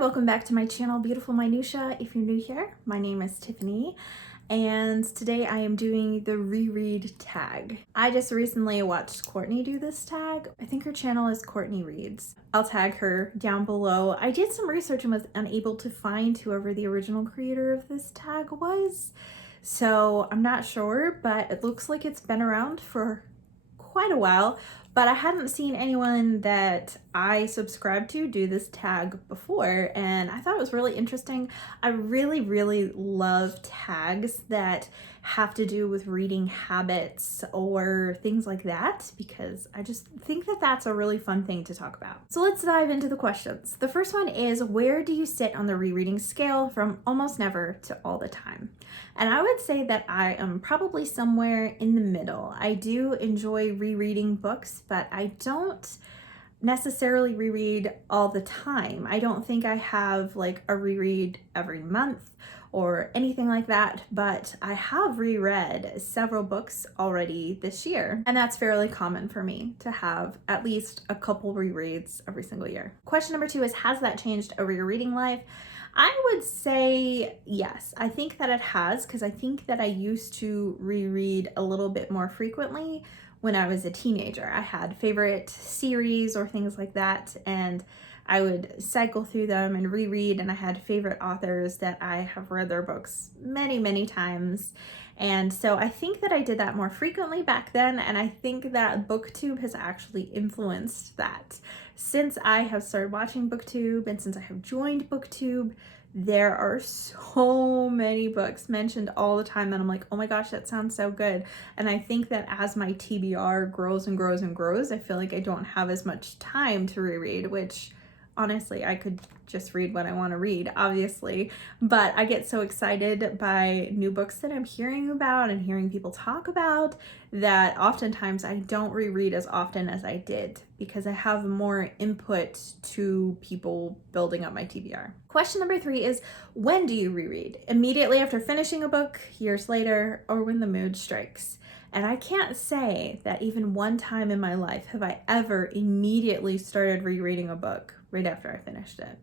welcome back to my channel, Beautiful Minutia. If you're new here, my name is Tiffany, and today I am doing the reread tag. I just recently watched Courtney do this tag. I think her channel is Courtney Reads. I'll tag her down below. I did some research and was unable to find whoever the original creator of this tag was, so I'm not sure, but it looks like it's been around for quite a while. But I hadn't seen anyone that I subscribe to do this tag before, and I thought it was really interesting. I really love tags that have to do with reading habits or things like that, because I just think that that's a really fun thing to talk about. So let's dive into the questions. The first one is, where do you sit on the rereading scale from almost never to all the time? And I would say that I am probably somewhere in the middle. I do enjoy rereading books, but I don't necessarily reread all the time. I don't think I have like a reread every month or anything like that, but I have reread several books already this year, and that's fairly common for me to have at least a couple rereads every single year. Question number 2 is, has that changed over your reading life? I would say yes. I think that it has, because I think that I used to reread a little bit more frequently when I was a teenager. I had favorite series or things like that, and I would cycle through them and reread, and I had favorite authors that I have read their books many times. And so I think that I did that more frequently back then, and I think that BookTube has actually influenced that. Since I have started watching BookTube and since I have joined BookTube, there are so many books mentioned all the time that I'm like, oh my gosh, that sounds so good. And I think that as my TBR grows and grows, I feel like I don't have as much time to reread, which honestly, I could just read what I want to read, obviously, but I get so excited by new books that I'm hearing about and hearing people talk about that oftentimes I don't reread as often as I did, because I have more input to people building up my TBR. Question number 3 is, when do you reread? Immediately after finishing a book, years later, or when the mood strikes? And I can't say that even one time in my life have I ever immediately started rereading a book right after I finished it.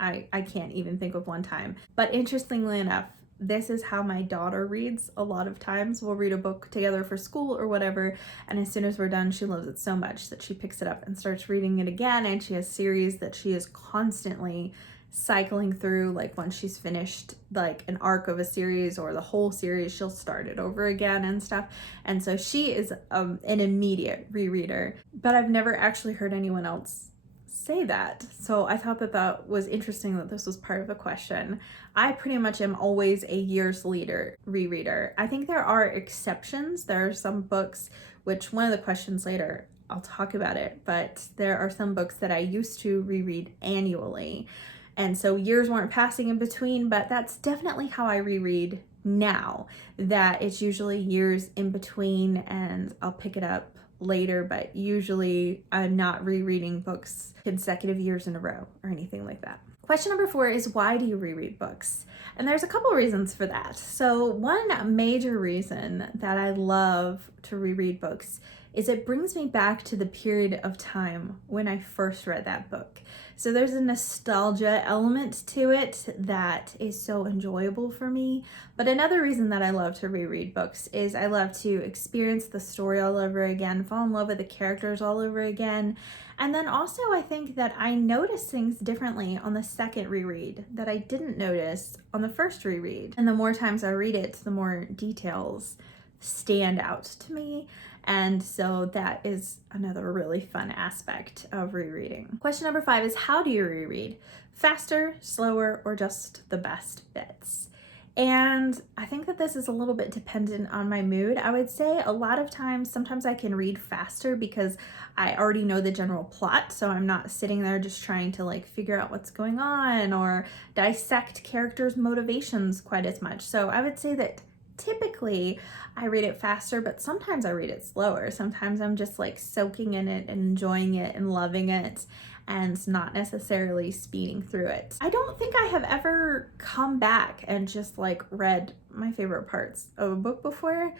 I can't even think of one time. But interestingly enough, this is how my daughter reads a lot of times. We'll read a book together for school or whatever, and as soon as we're done, she loves it so much that she picks it up and starts reading it again, and she has series that she is constantly cycling through. Like once she's finished like an arc of a series or the whole series, she'll start it over again and stuff. And so she is an immediate rereader, but I've never actually heard anyone else say that. So I thought that that was interesting that this was part of the question. I pretty much am always a years later rereader. I think there are exceptions. There are some books, which one of the questions later, I'll talk about it, but there are some books that I used to reread annually. And so years weren't passing in between, but that's definitely how I reread now, that it's usually years in between and I'll pick it up later, but usually I'm not rereading books consecutive years in a row or anything like that. Question number 4 is, why do you reread books? And there's a couple reasons for that. So one major reason that I love to reread books is it brings me back to the period of time when I first read that book. So there's a nostalgia element to it that is so enjoyable for me. But another reason that I love to reread books is I love to experience the story all over again, fall in love with the characters all over again. And then also I think that I notice things differently on the second reread that I didn't notice on the first reread. And the more times I read it, the more details stand out to me. And so that is another really fun aspect of rereading. Question number 5 is, how do you reread? Faster, slower, or just the best bits? And I think that this is a little bit dependent on my mood. I would say a lot of times, sometimes I can read faster because I already know the general plot, so I'm not sitting there just trying to like figure out what's going on or dissect characters' motivations quite as much. So I would say that typically I read it faster, but sometimes I read it slower. Sometimes I'm just like soaking in it and enjoying it and loving it and not necessarily speeding through it. I don't think I have ever come back and just like read my favorite parts of a book before.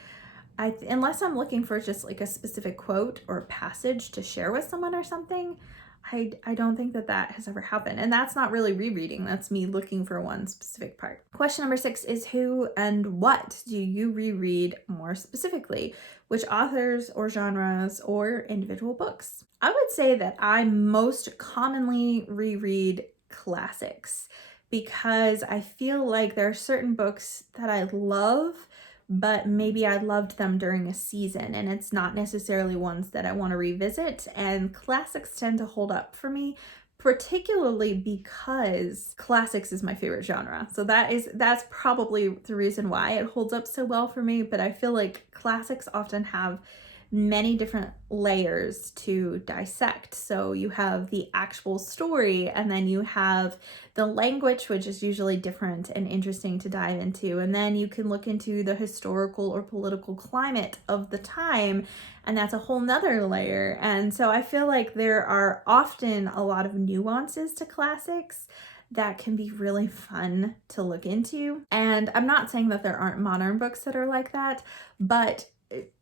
Unless I'm looking for just like a specific quote or passage to share with someone or something, I don't think that that has ever happened. And that's not really rereading. That's me looking for one specific part. Question number 6 is who and what do you reread more specifically? Which authors or genres or individual books? I would say that I most commonly reread classics because I feel like there are certain books that I love, but maybe I loved them during a season and it's not necessarily ones that I want to revisit. And classics tend to hold up for me, particularly because classics is my favorite genre. So that's probably the reason why it holds up so well for me. But I feel like classics often have many different layers to dissect. So you have the actual story, and then you have the language, which is usually different and interesting to dive into. And then you can look into the historical or political climate of the time, and that's a whole nother layer. And so I feel like there are often a lot of nuances to classics that can be really fun to look into. And I'm not saying that there aren't modern books that are like that, but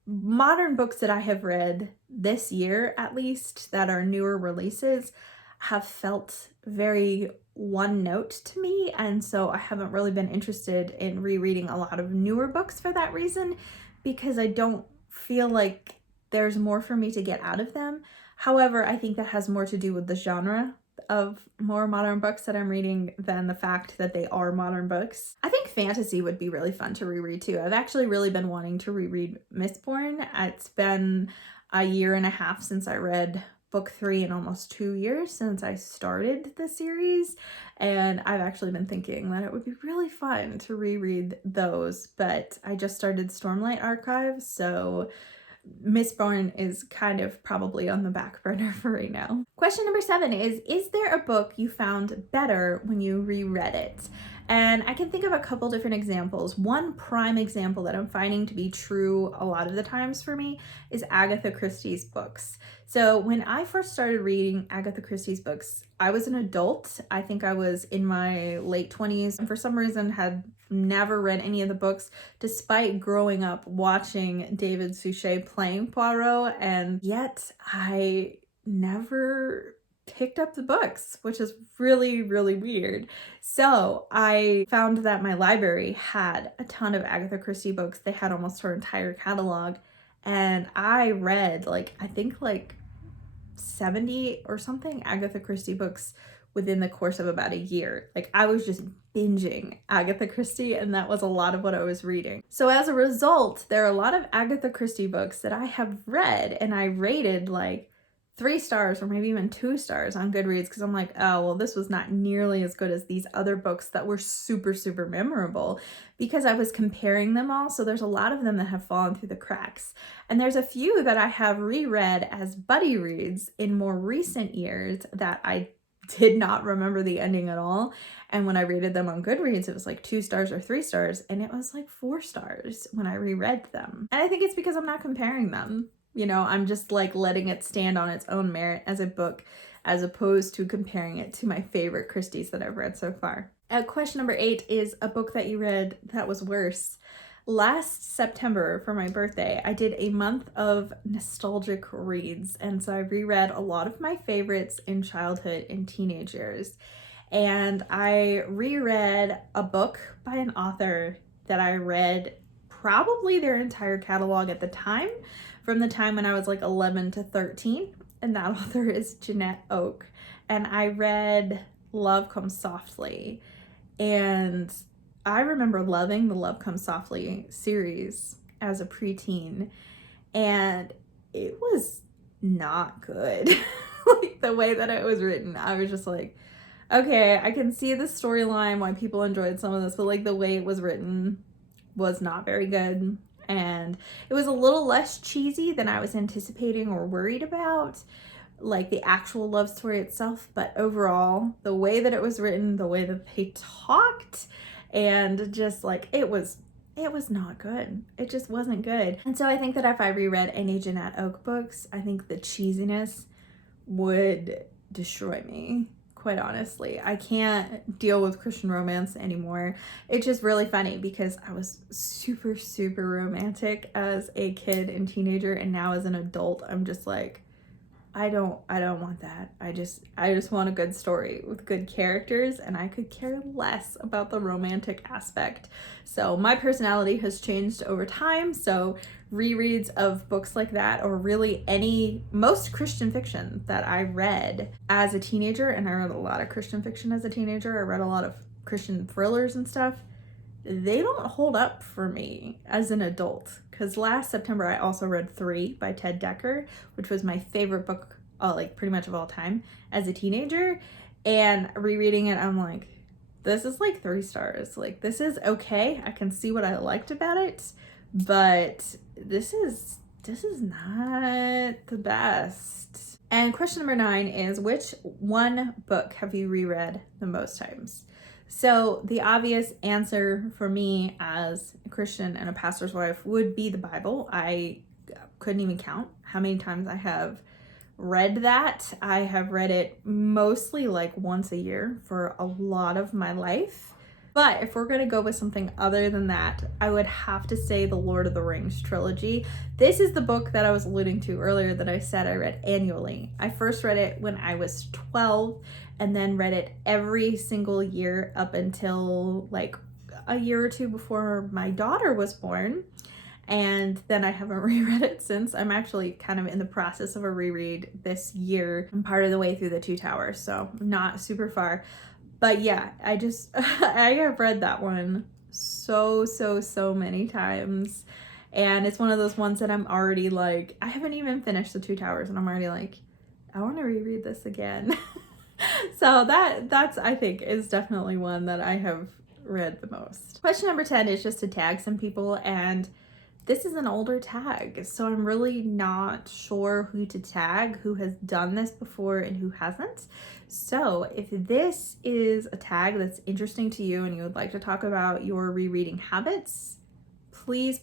modern books that I have read this year, at least, that are newer releases, have felt very one note to me. And so I haven't really been interested in rereading a lot of newer books for that reason, because I don't feel like there's more for me to get out of them. However, I think that has more to do with the genre of more modern books that I'm reading than the fact that they are modern books. I think fantasy would be really fun to reread too. I've actually really been wanting to reread Mistborn. It's been a year and a half since I read book 3 and almost 2 years since I started the series, and I've actually been thinking that it would be really fun to reread those, but I just started Stormlight Archive, so Mistborn is kind of probably on the back burner for right now. Question number 7 is there a book you found better when you reread it? And I can think of a couple different examples. One prime example that I'm finding to be true a lot of the times for me is Agatha Christie's books. So when I first started reading Agatha Christie's books, I was an adult. I think I was in my late 20s, and for some reason had never read any of the books, despite growing up watching David Suchet playing Poirot, and yet I never picked up the books, which is really, really weird. So I found that my library had a ton of Agatha Christie books. They had almost her entire catalog, and I read I think 70 or something Agatha Christie books within the course of about a year. I was just binging Agatha Christie, and that was a lot of what I was reading. So as a result, there are a lot of Agatha Christie books that I have read and I rated 3 stars or maybe even 2 stars on Goodreads, because I'm like, oh, well, this was not nearly as good as these other books that were super, super memorable, because I was comparing them all. So there's a lot of them that have fallen through the cracks. And there's a few that I have reread as buddy reads in more recent years that I did not remember the ending at all. And when I rated them on Goodreads, it was 2 stars or 3 stars. And it was 4 stars when I reread them. And I think it's because I'm not comparing them. I'm just letting it stand on its own merit as a book, as opposed to comparing it to my favorite Christies that I've read so far. Question number 8 is a book that you read that was worse. Last September for my birthday, I did a month of nostalgic reads. And so I reread a lot of my favorites in childhood and teenage years. And I reread a book by an author that I read probably their entire catalog at the time, from the time when I was 11 to 13, and that author is Jeanette Oke. And I read Love Comes Softly, and I remember loving the Love Comes Softly series as a preteen, and it was not good. The way that it was written, I was just okay, I can see the storyline, why people enjoyed some of this, but the way it was written was not very good. And it was a little less cheesy than I was anticipating or worried about, the actual love story itself. But overall, the way that it was written, the way that they talked, and just it was not good. It just wasn't good. And so I think that if I reread any Jeanette Oke books, I think the cheesiness would destroy me. Quite honestly, I can't deal with Christian romance anymore. It's just really funny because I was super, super romantic as a kid and teenager, and now as an adult, I'm just I don't want that. I just want a good story with good characters, and I could care less about the romantic aspect. So my personality has changed over time. So rereads of books like that, or really most Christian fiction that I read as a teenager, and I read a lot of Christian fiction as a teenager. I read a lot of Christian thrillers and stuff. They don't hold up for me as an adult. Because last September I also read 3 by Ted Dekker, which was my favorite book, like pretty much of all time as a teenager. And rereading it, I'm like, this is like 3 stars. Like, this is okay. I can see what I liked about it, but this is not the best. And question number 9 is, which one book have you reread the most times? So the obvious answer for me as a Christian and a pastor's wife would be the Bible. I couldn't even count how many times I have read that. I have read it mostly like once a year for a lot of my life. But if we're going to go with something other than that, I would have to say the Lord of the Rings trilogy. This is the book that I was alluding to earlier that I said I read annually. I first read it when I was 12 and then read it every single year up until like a year or 2 before my daughter was born. And then I haven't reread it since. I'm actually kind of in the process of a reread this year. I'm part of the way through the Two Towers, so not super far. But yeah, I have read that one so many times. And it's one of those ones that I'm already like, I haven't even finished the Two Towers and I'm already like, I want to reread this again. So that's I think is definitely one that I have read the most. Question number 10 is just to tag some people, and this is an older tag, so I'm really not sure who to tag, who has done this before and who hasn't. So if this is a tag that's interesting to you and you would like to talk about your rereading habits, please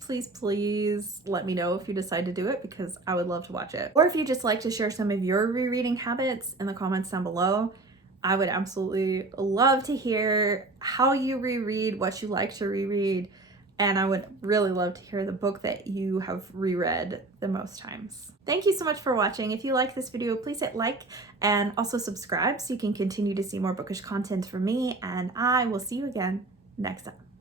let me know if you decide to do it, because I would love to watch it. Or if you just like to share some of your rereading habits in the comments down below, I would absolutely love to hear how you reread, what you like to reread, and I would really love to hear the book that you have reread the most times. Thank you so much for watching. If you like this video, please hit like and also subscribe so you can continue to see more bookish content from me, and I will see you again next time.